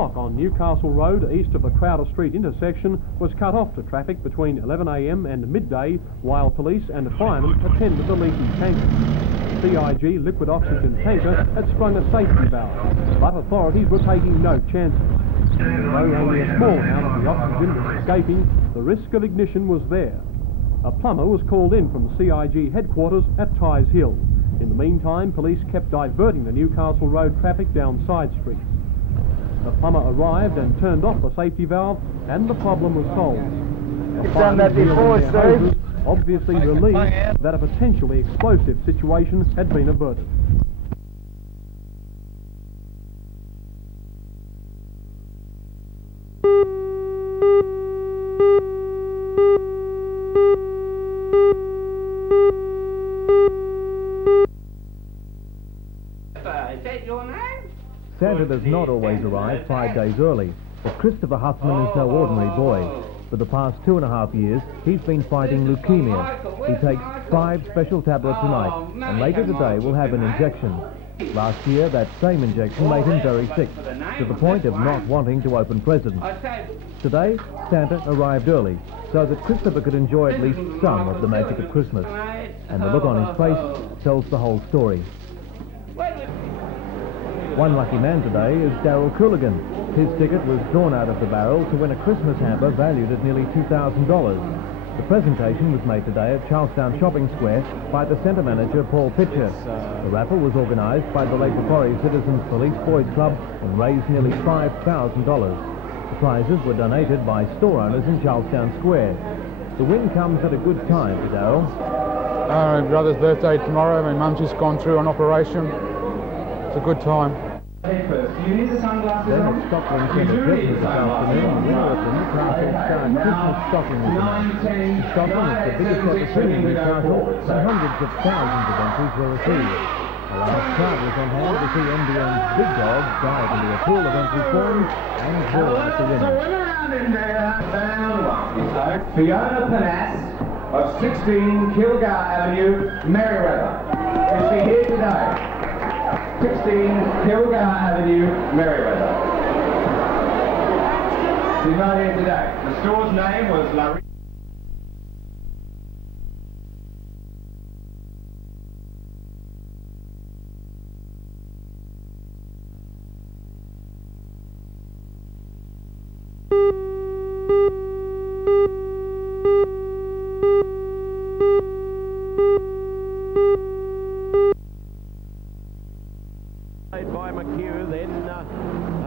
lock on Newcastle Road east of the Crowder Street intersection was cut off to traffic between 11 a.m. and midday while police and firemen attended the leaky tanker. The CIG liquid oxygen tanker had sprung a safety valve, but authorities were taking no chances. Though only a small amount of the oxygen was escaping, the risk of ignition was there. A plumber was called in from CIG headquarters at Ties Hill. In the meantime, police kept diverting the Newcastle Road traffic down side streets. The plumber arrived and turned off the safety valve, and the problem was solved. You've done that before, Steve. Obviously relieved that a potentially explosive situation had been averted. Is that your name? Santa does not always arrive 5 days early, but Christopher Huffman is no ordinary boy. For the past 2.5 years, he's been fighting leukemia. He takes 5 special tablets a night, and later today will have an injection. Last year, that same injection made him very sick, to the point of not wanting to open presents. Today, Santa arrived early, so that Christopher could enjoy at least some of the magic of Christmas. And the look on his face tells the whole story. One lucky man today is Darryl Cooligan. His ticket was drawn out of the barrel to win a Christmas hamper valued at nearly $2,000. The presentation was made today at Charlestown Shopping Square by the centre manager Paul Pitcher. The raffle was organised by the Lake Macquarie Citizens Police Boys Club and raised nearly $5,000. The prizes were donated by store owners in Charlestown Square. The win comes at a good time for Darryl. My brother's birthday tomorrow. My mum's just gone through an operation. It's a good time. Then at Stockland Centre Christmas this afternoon, the winner of the Newcastle Star Christmas Stocking was announced. The stocking is the biggest ever seen in Newcastle, and hundreds of thousands of entries were received. A large crowd was on hand to see NBN's Big Dog dive into a pool of entry forms and draw out the winner. Fiona Panas of 16 Kilgar Avenue, Merriweather. Is she here today? 16 Kilgar Avenue, Merriweather. She's not here today. The store's name was Larry.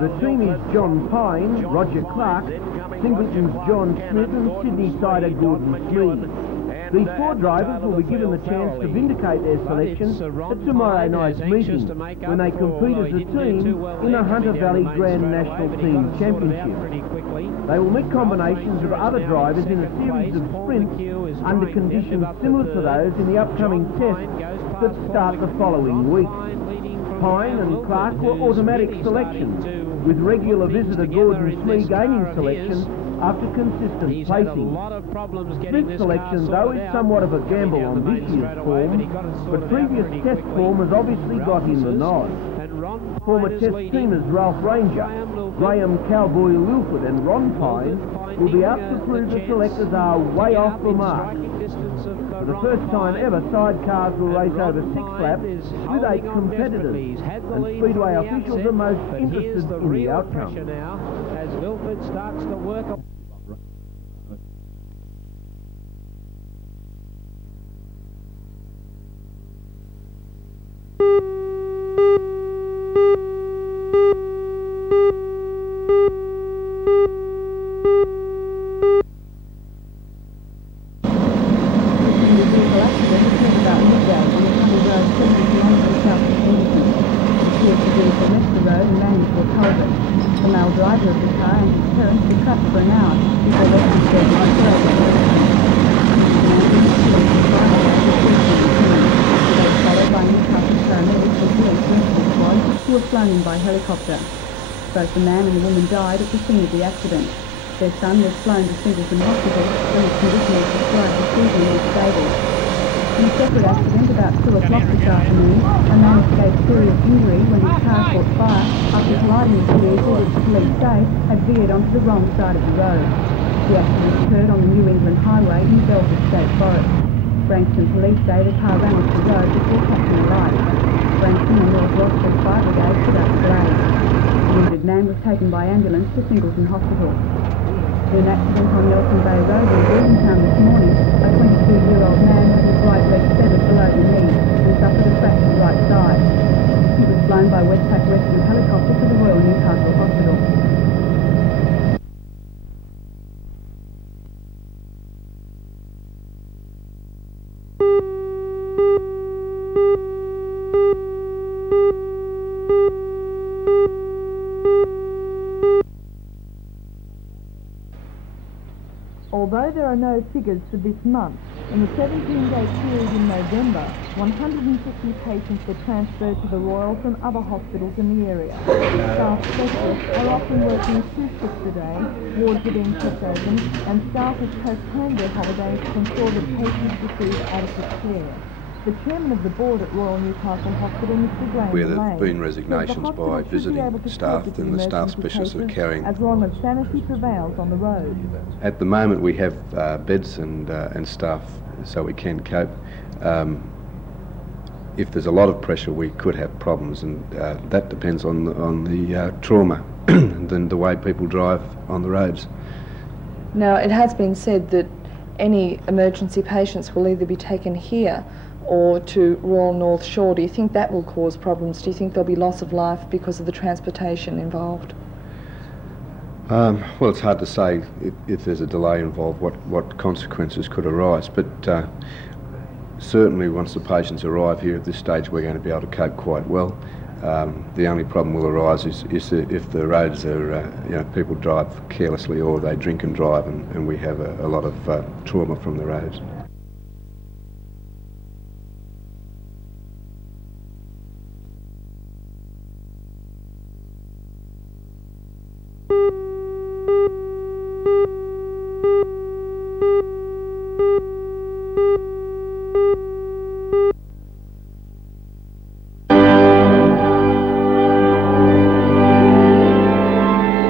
The team is John Pine, Roger Clark, Singleton's John Smith and Sydney Sider Gordon Smith. These 4 drivers will be given the chance to vindicate their selection at tomorrow night's meeting, when they compete as a team in the Hunter Valley Grand National Team Championship. They will meet combinations of other drivers in a series of sprints under conditions similar to those in the upcoming tests that start the following week. Pine and Clark were automatic selections, with regular visitor Gordon Smee gaining selection after consistent placing. Smith's selection, though, is somewhat of a gamble on this year's form, but previous test form has obviously got him the nod. Former test teamers Ralph Ranger, Graham Cowboy Lilford and Ron Pine will be out to prove the selectors are way off the mark. For the first time ever, sidecars will race over 6 laps with 8 competitors, and Speedway officials are most interested in the outcome. As Wilford starts to work on. The male driver of the car and his parents were trapped for an hour before rescue services followed by Newcastle paramedics and police rescue squad who were flown in by helicopter. Both the man and the woman died at the scene of the accident. Their son was flown to Singleton Hospital, and his condition was described as severely stable. In a separate accident about 2 o'clock this afternoon, a man escaped serious injury when his car caught fire after colliding with a vehicle which police say had veered onto the wrong side of the road. The accident occurred on the New England Highway in Belfast State Forest. Branxton police say the car ran off the road before catching a light. Branxton and North Rochester Fire Brigade put out the blaze. The wounded man was taken by ambulance to Singleton Hospital. In an accident on Nelson Bay Road in Williamstown this morning, a 22-year-old man had his right leg severed below the knee and suffered a fractured right side. He was flown by Westpac Rescue helicopter to the Royal Newcastle Hospital. Although there are no figures for this month, in the 17-day period in November, 150 patients were transferred to the Royal from other hospitals in the area. Staff specialists are often working 2 shifts a day, wards are being kept open, and staff have postponed their holidays to ensure that patients receive adequate care. The chairman of the board at Royal Newcastle Hospital, Mr. Graham, where there have been resignations by visiting staff, then the staff specialists are carrying. As long as sanity prevails on the road. At the moment, we have beds and staff, so we can cope. If there's a lot of pressure, we could have problems, and that depends on the trauma and the way people drive on the roads. Now, it has been said that any emergency patients will either be taken here or to Royal North Shore. Do you think that will cause problems? Do you think there'll be loss of life because of the transportation involved? Well, it's hard to say if there's a delay involved what consequences could arise, but certainly once the patients arrive here at this stage, we're going to be able to cope quite well. The only problem will arise is if the roads are, people drive carelessly or they drink and drive, and we have a lot of trauma from the roads.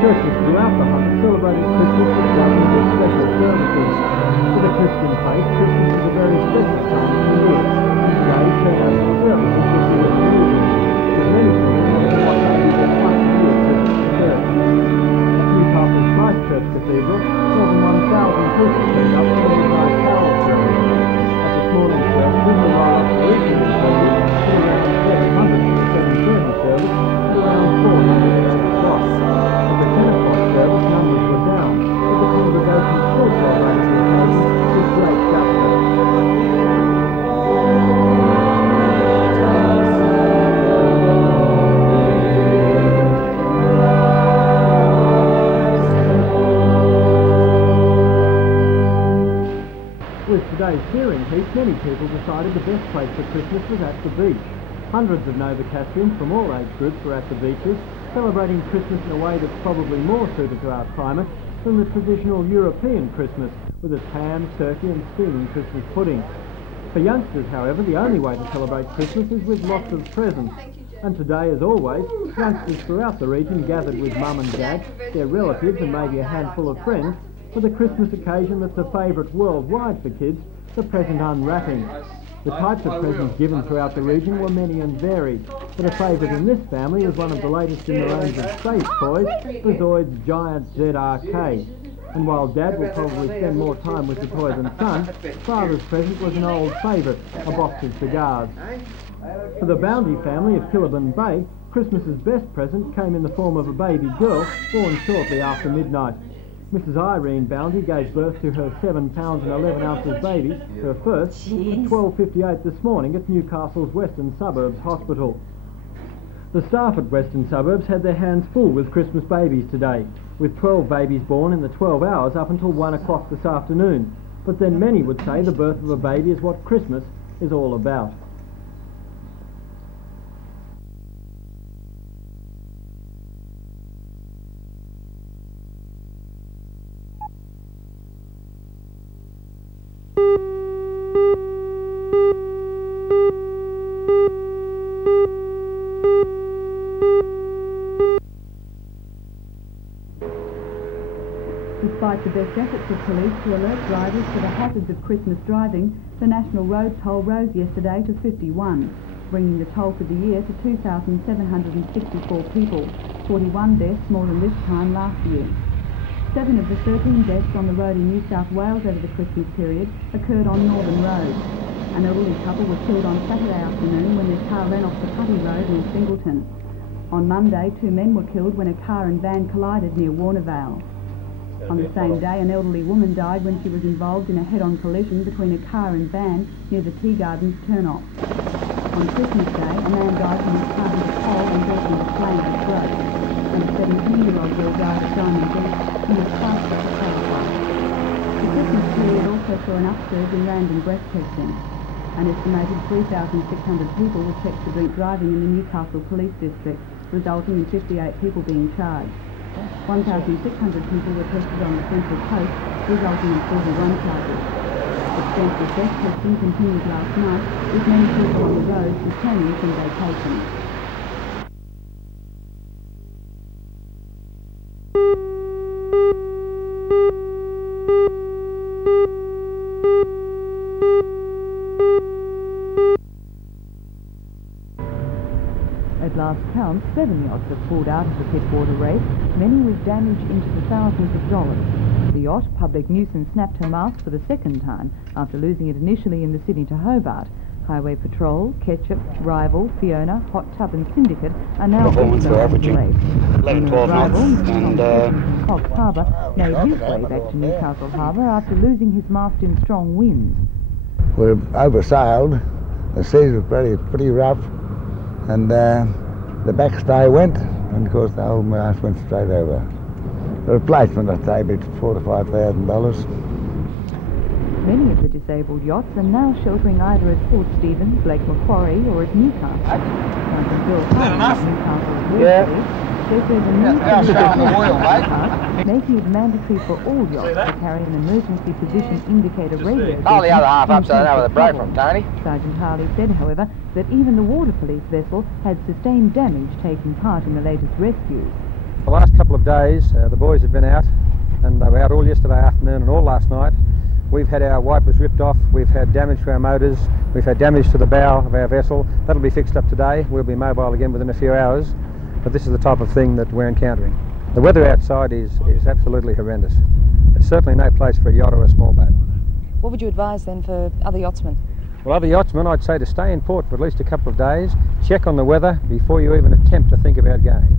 Churches throughout the hunt celebrated Christmas with dozens of special services. For the Christian faith, Christmas is a very special time of the year. Today, turnout for services will be unusual, with many people having what may be their 20-year Christmas in church. At Newcastle's Christchurch Cathedral, more than 1,000 people turned up for the midnight carol service. At this morning's services, the line for evening service to around 700 for the 7:30 service and around 400 at 8 o'clock. At the 10 o'clock service, numbers were down, but the congregation still celebrated the occasion with great gusto. With today's shearing heat, many people decided the best place for Christmas was at the beach. Hundreds of Novocastrians from all age groups were at the beaches, celebrating Christmas in a way that's probably more suited to our climate than the traditional European Christmas, with its ham, turkey and steaming Christmas pudding. For youngsters, however, the only way to celebrate Christmas is with lots of presents. And today, as always, youngsters throughout the region gathered with mum and dad, their relatives and maybe a handful of friends for the Christmas occasion that's a favourite worldwide for kids, the present unwrapping. The types of presents given throughout the region were many and varied, but a favourite in this family is one of the latest in the range of space toys, the Zoid's giant ZRK. And while Dad will probably spend more time with the toy than son, Father's present was an old favourite, a box of cigars. For the Boundy family of Killabin Bay, Christmas's best present came in the form of a baby girl born shortly after midnight. Mrs. Irene Boundy gave birth to her 7 pounds and 11 ounces baby, her first, at 12:58 this morning at Newcastle's Western Suburbs Hospital. The staff at Western Suburbs had their hands full with Christmas babies today, with 12 babies born in the 12 hours up until 1 o'clock this afternoon. But then many would say the birth of a baby is what Christmas is all about. Despite the best efforts of police to alert drivers to the hazards of Christmas driving, the national road toll rose yesterday to 51, bringing the toll for the year to 2,764 people, 41 deaths more than this time last year. 7 of the 13 deaths on the road in New South Wales over the Christmas period occurred on Northern Road. An elderly couple was killed on Saturday afternoon when their car ran off the Putty Road near Singleton. On Monday, 2 men were killed when a car and van collided near Warnervale. On the same day, an elderly woman died when she was involved in a head-on collision between a car and van near the Tea Gardens turn-off. On Christmas Day, a man died when his car hit a pole and burst into flames at Strait, and a 17-year-old girl died at Diamond Beach in a crash at a power plant. The Christmas period also saw an upsurge in random breath testing. An estimated 3,600 people were checked for drink driving in the Newcastle Police District, resulting in 58 people being charged. 1,600 people were tested on the Central Coast, resulting in 41 charges. Extensive breath testing continued last night, with many people on the road returning from vacation. At last count, 7 yachts have pulled out of the Pittwater race, many with damage into the thousands of dollars. The yacht, Public Nuisance, snapped her mast for the second time after losing it initially in the Sydney to Hobart. Highway Patrol, Ketchup, Rival, Fiona, Hot Tub and Syndicate are now performance we're averaging 11, 12 knots, and Cox Harbour made his way back to Newcastle Harbour after losing his mast in strong winds. we're oversailed. The seas were pretty rough, and the backstay went, and of course the whole mast went straight over. The replacement, I'd say, be $4,000 to $5,000. Many of the disabled yachts are now sheltering either at Port Stephens, Lake Macquarie or at Newcastle. Sergeant Bill Hartley at Newcastle's Wharf says there's a new making it mandatory for all yachts to carry an emergency position indicator radio. Hold the other half up so I know where the broke from, Tony. Sergeant Harley said, however, that even the water police vessel had sustained damage taking part in the latest rescues. The last couple of days, the boys have been out, and they were out all yesterday afternoon and all last night. We've had our wipers ripped off, we've had damage to our motors, we've had damage to the bow of our vessel. That'll be fixed up today. We'll be mobile again within a few hours, but this is the type of thing that we're encountering. The weather outside is absolutely horrendous. There's certainly no place for a yacht or a small boat. What would you advise then for other yachtsmen? Well, other yachtsmen, I'd say to stay in port for at least a couple of days, check on the weather before you even attempt to think about going.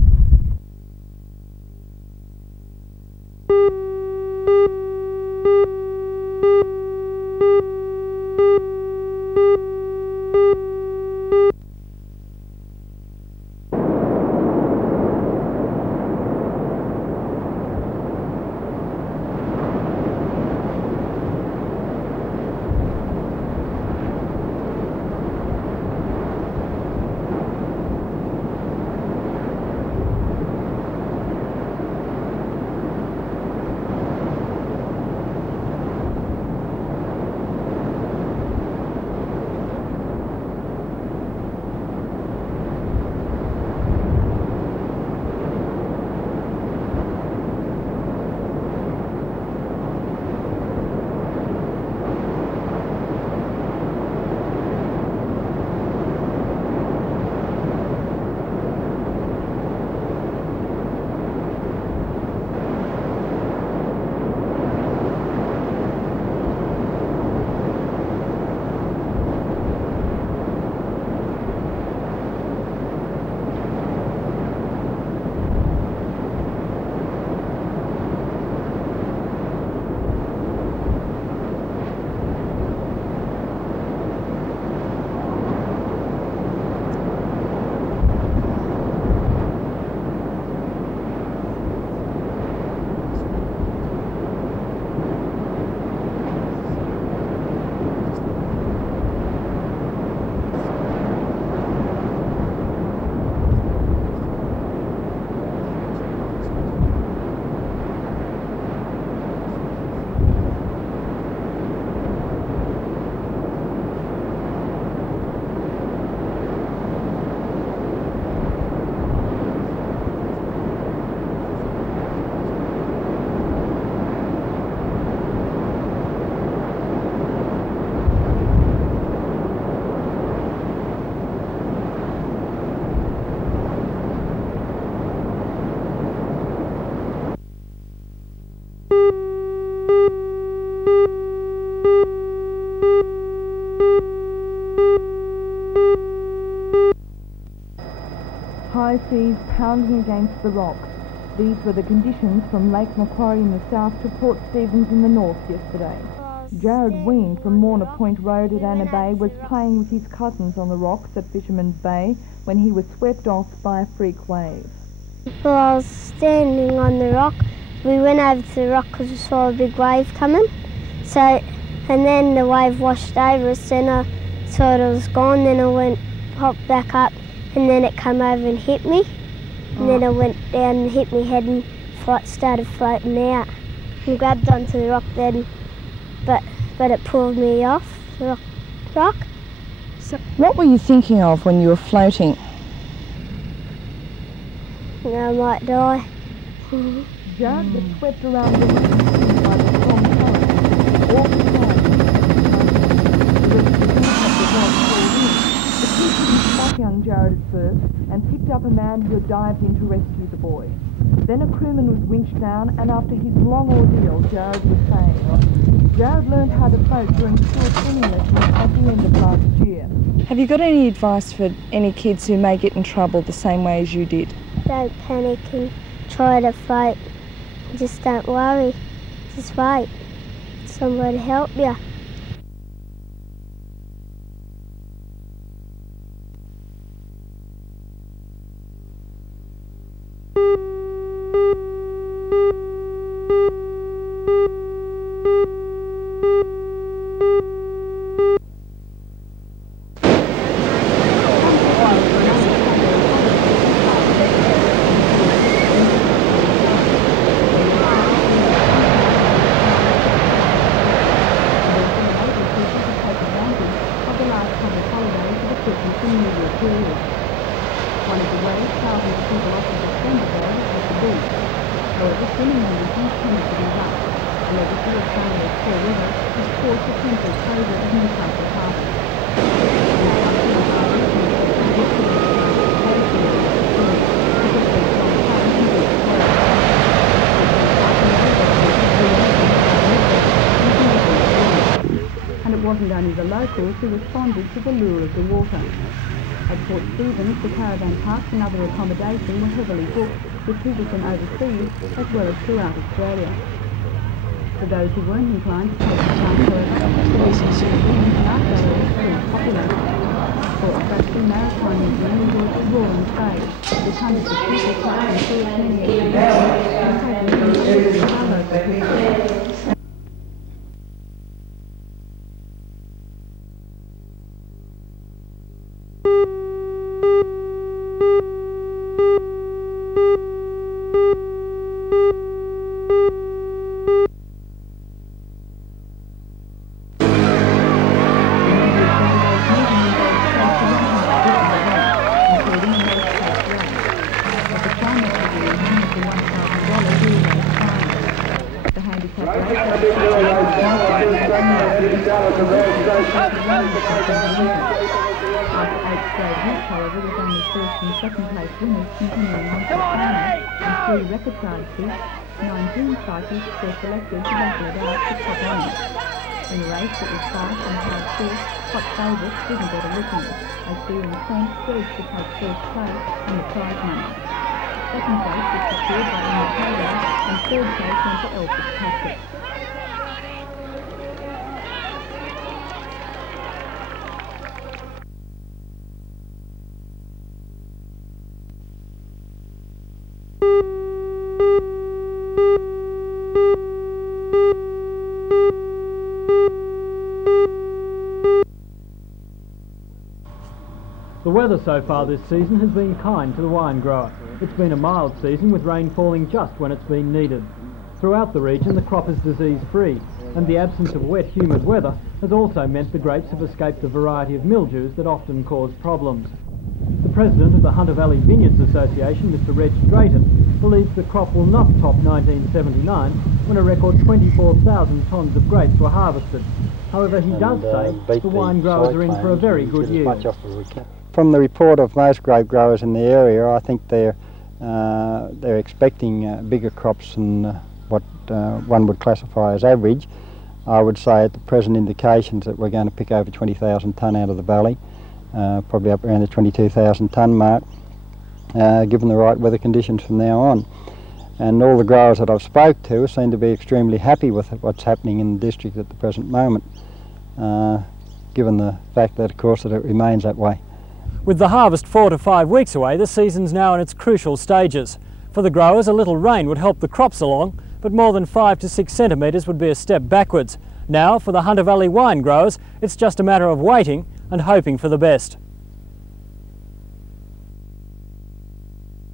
high seas pounding against the rocks. These were the conditions from Lake Macquarie in the south to Port Stephens in the north yesterday. Jared Ween from Morna Point Road at Anna Bay was playing with his cousins on the rocks at Fisherman's Bay when he was swept off by a freak wave. Well, I was standing on the rock. We went over to the rock because we saw a big wave coming. And then the wave washed over us, then I thought it was gone, then I popped back up, and then it came over and hit me. And then I went down and hit my head and started floating out. I grabbed onto the rock then, but it pulled me off the rock. So what were you thinking of when you were floating? I might die. Jared was swept around the reef by the strong current. All the time, the policeman spot young Jared at first and picked up a man who had dived in to rescue the boy. Then a crewman was winched down, and after his long ordeal, Jared was saved. Jared learned how to float during school swimming lessons at the end of last year. Have you got any advice for any kids who may get in trouble the same way as you did? Don't panic and try to float. Just don't worry. Just wait. Somebody help you. One of the ways thousands of people off the December there was the beach. However, swimming in the beach tended to be rough. The legacy of Samuel's Poor River has caused the central closure of Newcastle Harbour. And it wasn't only the locals who responded to the lure of the water. At Port Stephens, the caravan parks and other accommodation were heavily booked with people from overseas as well as throughout Australia. For those who weren't inclined to take the chance, however, the outgoing was very popular. Port Strait Maritime Museum enjoys Rawlins Bay, with hundreds of people passing through its many exhibitions and taking in the cargo for people. After 8 straight hits, however, with only first and second place winners continuing on to the final, and 3 record-side seats, 19 cyclists were selected to battle it out for top honours. In a race that was fast and hard fought, hot favourites didn't get a licking, as Beer and Trent surged to take first place and the prize money. Second place was secured by Emma Taylor, and third place went to Elle Fitzpatrick. The weather so far this season has been kind to the wine grower. It's been a mild season with rain falling just when it's been needed. Throughout the region the crop is disease-free, and the absence of wet, humid weather has also meant the grapes have escaped a variety of mildews that often cause problems. The president of the Hunter Valley Vineyards Association, Mr. Reg Drayton, believes the crop will not top 1979 when a record 24,000 tonnes of grapes were harvested. However, he does say the wine growers are in for a very good yield. From the report of most grape growers in the area, I think they're expecting bigger crops than what one would classify as average. I would say at the present indications that we're going to pick over 20,000 tonne out of the valley, probably up around the 22,000 tonne mark. given the right weather conditions from now on. And all the growers that I've spoke to seem to be extremely happy with what's happening in the district at the present moment, given the fact that, of course, that it remains that way. With the harvest 4 to 5 weeks away, the season's now in its crucial stages. For the growers, a little rain would help the crops along, but more than 5 to 6 centimetres would be a step backwards. Now, for the Hunter Valley wine growers, it's just a matter of waiting and hoping for the best.